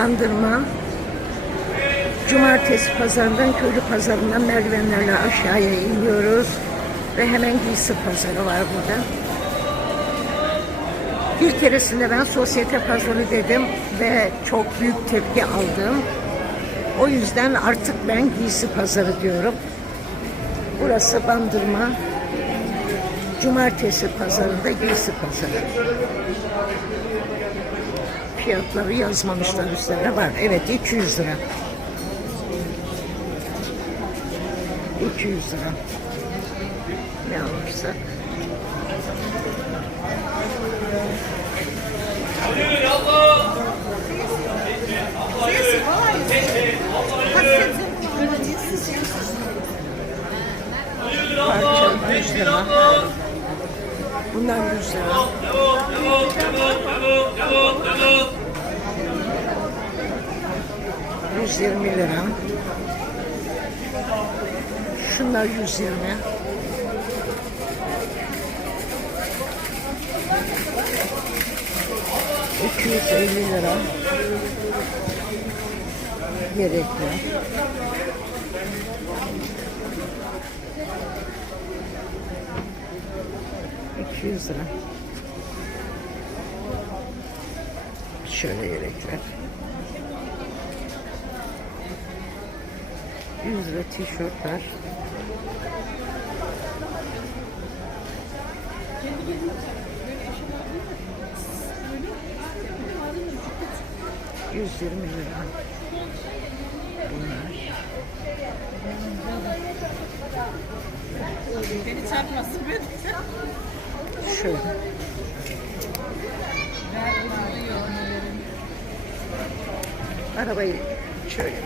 Bandırma. Cumartesi pazarından, köylü pazarından merdivenlerle aşağıya iniyoruz. Ve hemen giysi pazarı var burada. Bir keresinde ben sosyete pazarı dedim ve çok büyük tepki aldım. O yüzden artık ben giysi pazarı diyorum. Burası Bandırma. Cumartesi pazarında giysi pazarı. Fiyatları yazmamışlar üstlerine var. Evet 200 lira. 200 lira. Ne alırsak. Parça 100 lira. Bunlar 100 lira. Yüz yirmi lira. Yüz yirmi. İki yüz elli lira. Gerekli. İki yüz lira. Şöyle yelekler. 100 lira tişörtler. Yüz yirmi lira. Bunlar. Beni çarpmasın ben. Şöyle. Arabayı şöyle.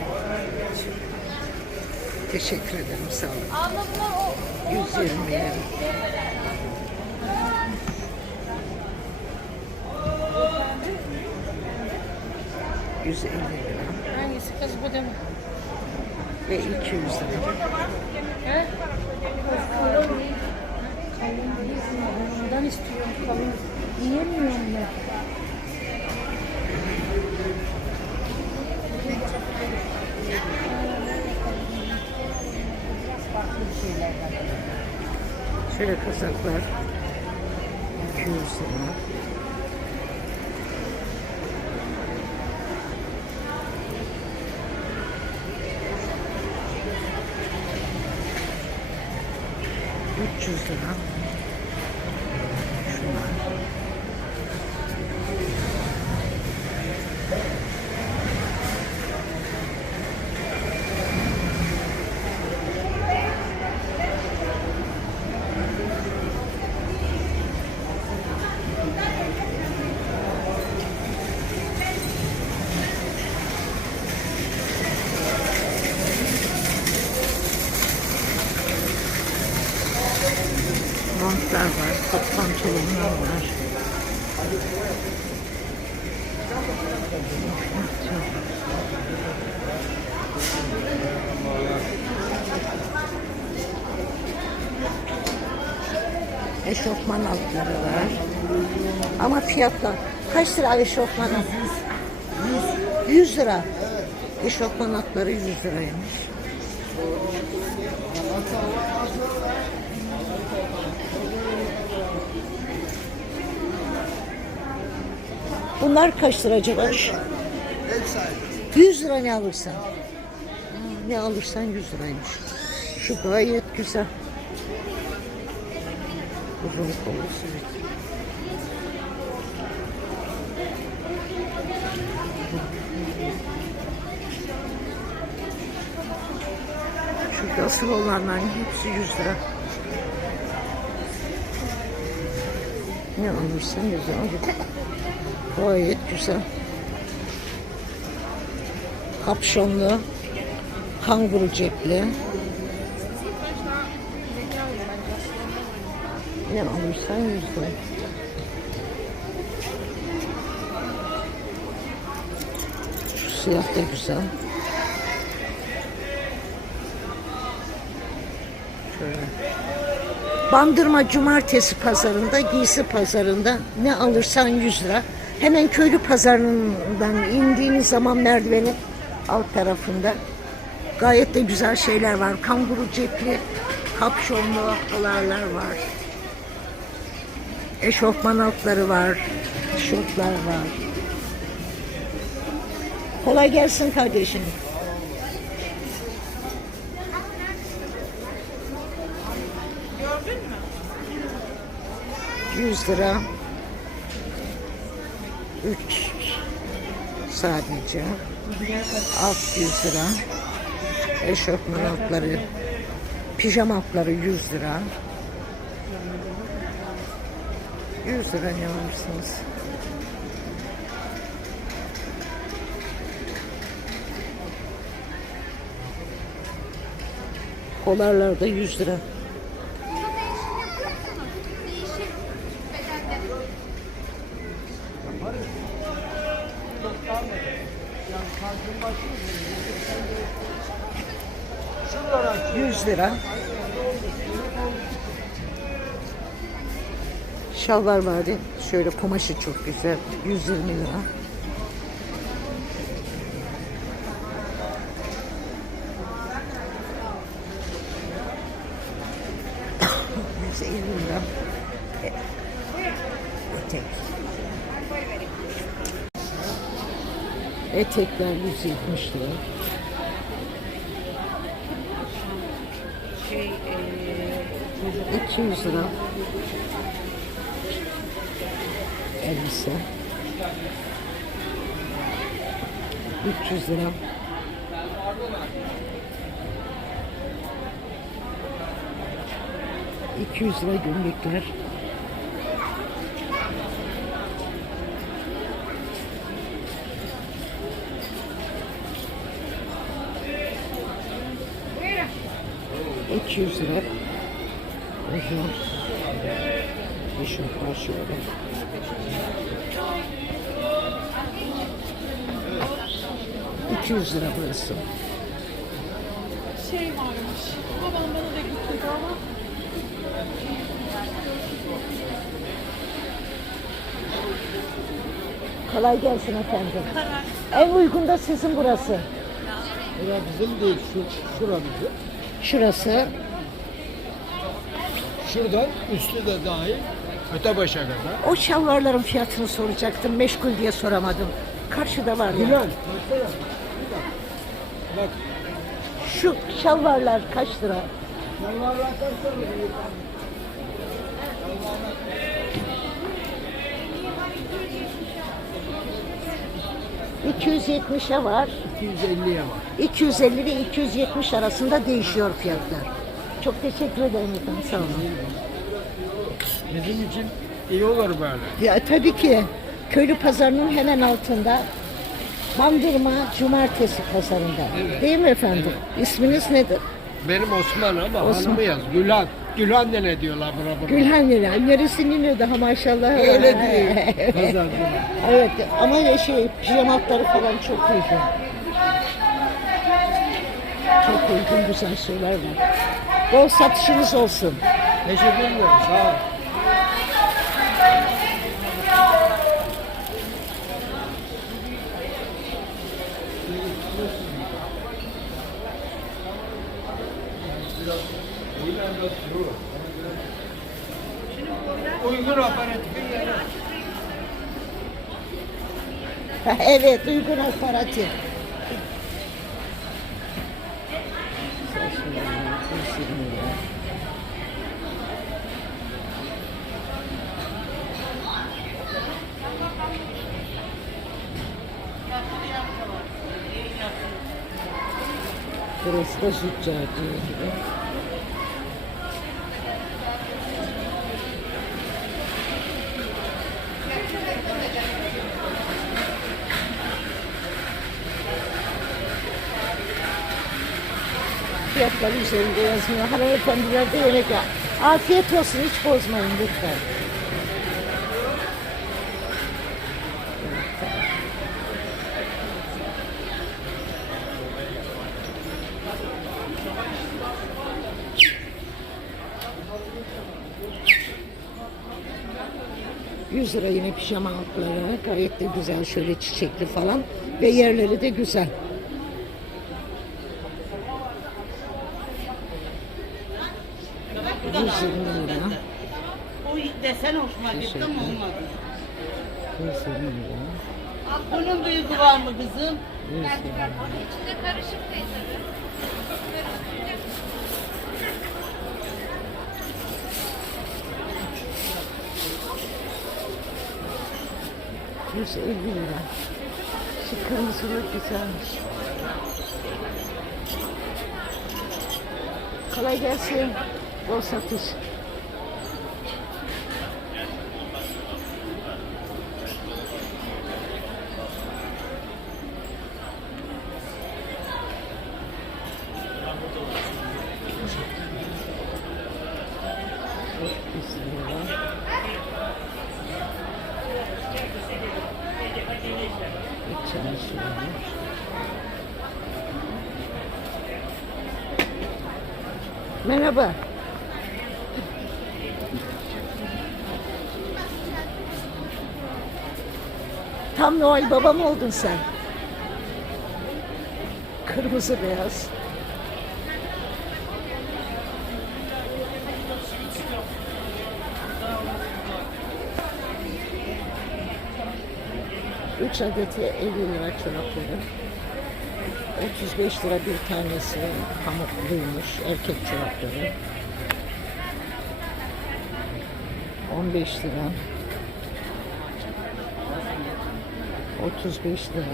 Teşekkür ederim sağ olun. Abla bunlar o. 120 lira. Yüz elli lira Hangisi kız bu değil mi? ve 200 lira. Şöyle kazaklar 200 lira. Üç yüz. Şunlar. Montlar var, kot pantolonlar var. Eşofman altları var. Ama fiyatlar kaç lira eşofman alt? 100 lira. Eşofman altları 100 liraymış. Bunlar kaç lira acaba? 100 lira ne alırsan. Ne alırsan 100 liraymış. Şu gayet güzel. Uzun kollu sivit. Şu asıl olanların hepsi 100 lira. Ne alırsan 100 lira. Gayet güzel. Kapşonlu, kanguru cepli. Ne alırsan yüz lira. Şu siyah da güzel. Şöyle. Bandırma cumartesi pazarında, giysi pazarında ne alırsan 100 lira. Hemen köylü pazarından indiğiniz zaman merdivenin alt tarafında gayet de güzel şeyler var. Kanguru cepli, kapşonlu dolarlar var. Eşofman altları var, tişörtler var. Kolay gelsin kardeşim. Gördün mü? 100 lira. 3 sadece. Alt 100 lira. Eşofman altları, pijama altları 100 lira. 100 lira ne alırsınız? Kolarlar da 100 lira. 100 lira. Şalvar vardı. Şöyle kumaşı çok güzel. 120 lira. Yüz elli lira. E- Etek. Etekler 170 lira. Şey, 200 lira. Elbise. 300 lira. İki yüz lira gömlekler. İki yüz lira. Uzun. Tişörtler şöyle. İki yüz lira burası. şey varmış. Babam bana da getirdi ama Kolay gelsin efendim. En uygun da sizin burası. Ya bizim değil, şu, şura bizim. Şurası. Şuradan üstü de dahil, öte başa kadar. O şalvarların fiyatını soracaktım. Meşgul diye soramadım. Karşıda var ya. Bilal, baksana. Bak, Şu şalvarlar kaç lira? şalvarlar kaç tane? 270'e var. 250'ye var. 250 ile 270 arasında değişiyor fiyatlar. Çok teşekkür ederim efendim. Sağ olun. Bizim için iyi olur böyle. Ya tabii ki köylü pazarının hemen altında Bandırma Cumartesi pazarında. Değil mi efendim? İsminiz nedir? Benim Osman ama Osman. hanımı yaz. Gülhan. Gülhan ne diyorlar buna buna. Gülhan Lila. Neresinin daha maşallah. Öyle değil. Pazar günü. Evet ama şey pijamatları falan çok uygun. Çok uygun güzel şeyler var. Bol satışınız olsun. Teşekkür ederim. Sağ ol. Uygun aparatifin yeri. evet uygun aparatif. Güzel şeyler var, 120 lira. Burası da züccaciye gibi. Fiyatlar üzerinde yazmıyor. Hanımefendiler de yemek yap. Afiyet olsun hiç bozmayın lütfen. 100 lira yine pijama altları. Gayet de güzel şöyle çiçekli falan. Ve yerleri de güzel. 120 lira. O desen hoşuma gitti ama olmadı. 120 lira. Bunun büyüğü var mı kızım? İçinde karışık teyze. 150 lira. Şu kırmızılı güzelmiş. Kolay gelsin. Bol satış. Çok güzel. İç çamaşırı. Merhaba. Tam Noel Baba mı oldun sen? Kırmızı beyaz. Üç adeti 50 lira çorapları. 35 lira bir tanesi pamukluymuş erkek çorapları. 15 lira. 35 lira.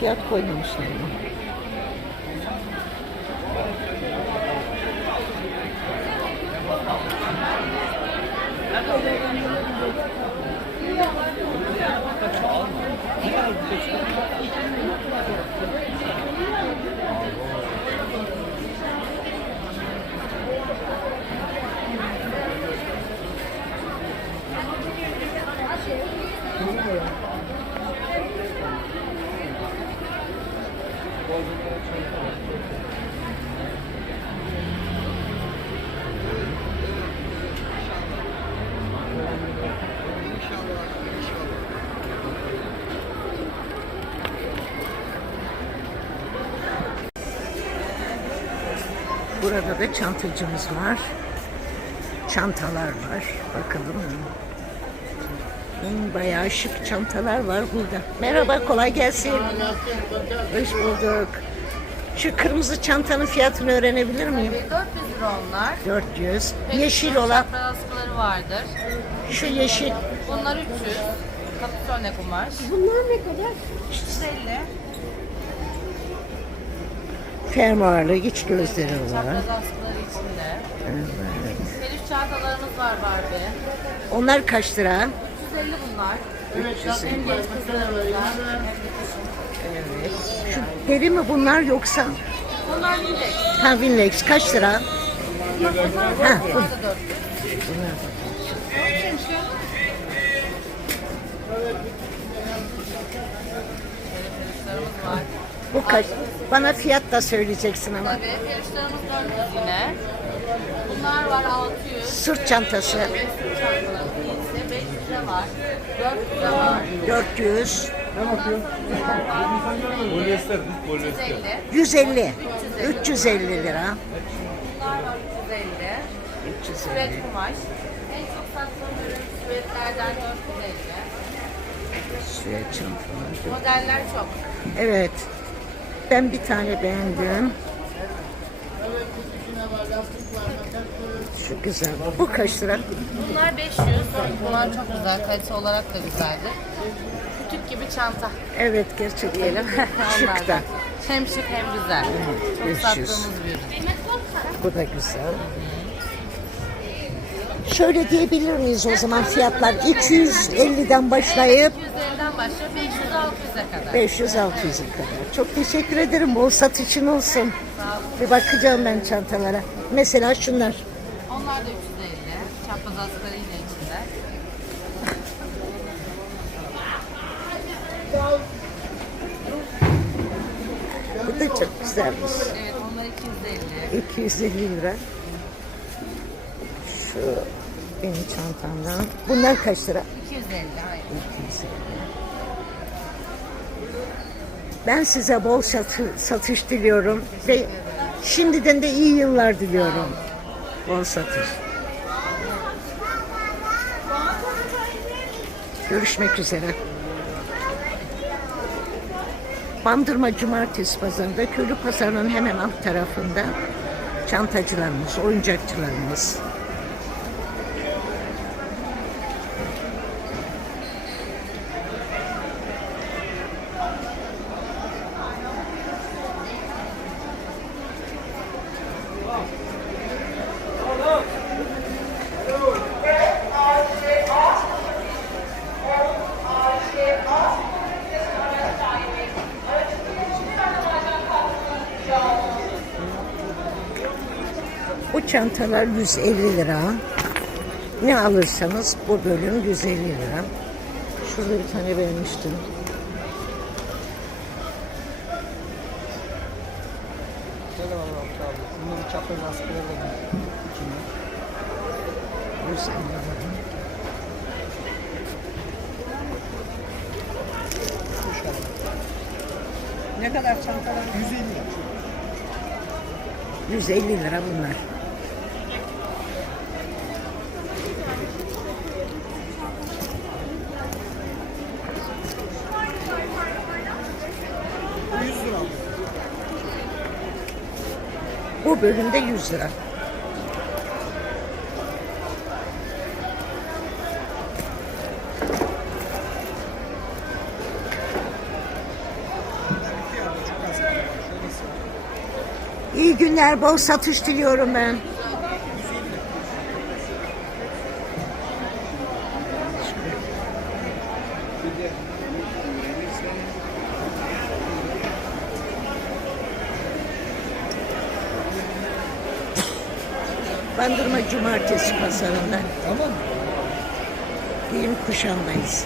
Fiyat koymamışlar mı? Burada da çantacımız var. Çantalar var. Bakalım. Hmm, Bayağı şık çantalar var burada. Merhaba, kolay gelsin. Hoş bulduk. Şu kırmızı çantanın fiyatını öğrenebilir miyim? 400 lira onlar. 400. Peki, Yeşil olan, çapraz askıları vardır. şu yeşil. Bunlar 300. Kapitone kumaş. Bunlar ne kadar? 350. Fermuarlı iç gözleri var. Çapraz askıları içinde. Evet. Peluş çantalarımız var Barbie. Onlar kaç lira? 350 bunlar. 350. Hem genç kızlarımızda hem de Evet. Şu deri mi bunlar yoksa? Bunlar Lindex. Ha Winlex kaç lira? Ha, bu. Bunlar da 400. Bunlar da. Peluşlarımız var. Bu kaç? Bana fiyat da söyleyeceksin ama. Tabii peluşlarımız 400 yine. Bunlar var 600. Sırt çantası Ve sırt çantaları iyisi 500'e var. 400'e var. 400, Polyester, 150, 350 lira. Bunlar var 350. Süet 350. kumaş. En çok sattığım ürün süvetlerden 450. Süet çantalar. Modeller çok. Evet. Ben bir tane beğendim. Şu güzel. Bu kaç lira? Bunlar 500. Bunlar çok güzel. Kalite olarak da güzeldir. Kütük gibi çanta Evet gerçekten. diyelim. Şık da. Hem şık hem güzel. Çok 500. sattığımız bir ürün. Bu da güzel. Şöyle diyebilir miyiz o zaman fiyatlar 250'den başlayıp 250'den başlıyor 500-600'e kadar. 500-600'e kadar. Çok teşekkür ederim. Bol satışın olsun. Bir bakacağım ben çantalara. Mesela şunlar. Onlar da 350. Çapraz astarı yine içinde. Bu da çok güzelmiş. Evet onlar 250. 250 lira. Şu benim çantamdan. Bunlar kaç lira? 250 hayır. Ben size bol satı- satış diliyorum ve şimdiden de iyi yıllar diliyorum. Bol satış. Görüşmek üzere. Bandırma Cumartesi Pazarı'nda Köylü Pazarı'nın hemen alt tarafında çantacılarımız, oyuncakçılarımız. Bu çantalar 150 lira. Ne alırsanız bu bölüm 150 lira. Şurada bir tane beğenmiştim. Bunların çapraz askıları da var. İçinde. 150 lira. Ne kadar çantalar? 150 150 lira bunlar. Bu bölümde 100 lira. İyi günler, bol satış diliyorum ben. Bandırma Cumartesi pazarında. Tamam mı? Giyim kuşamdayız.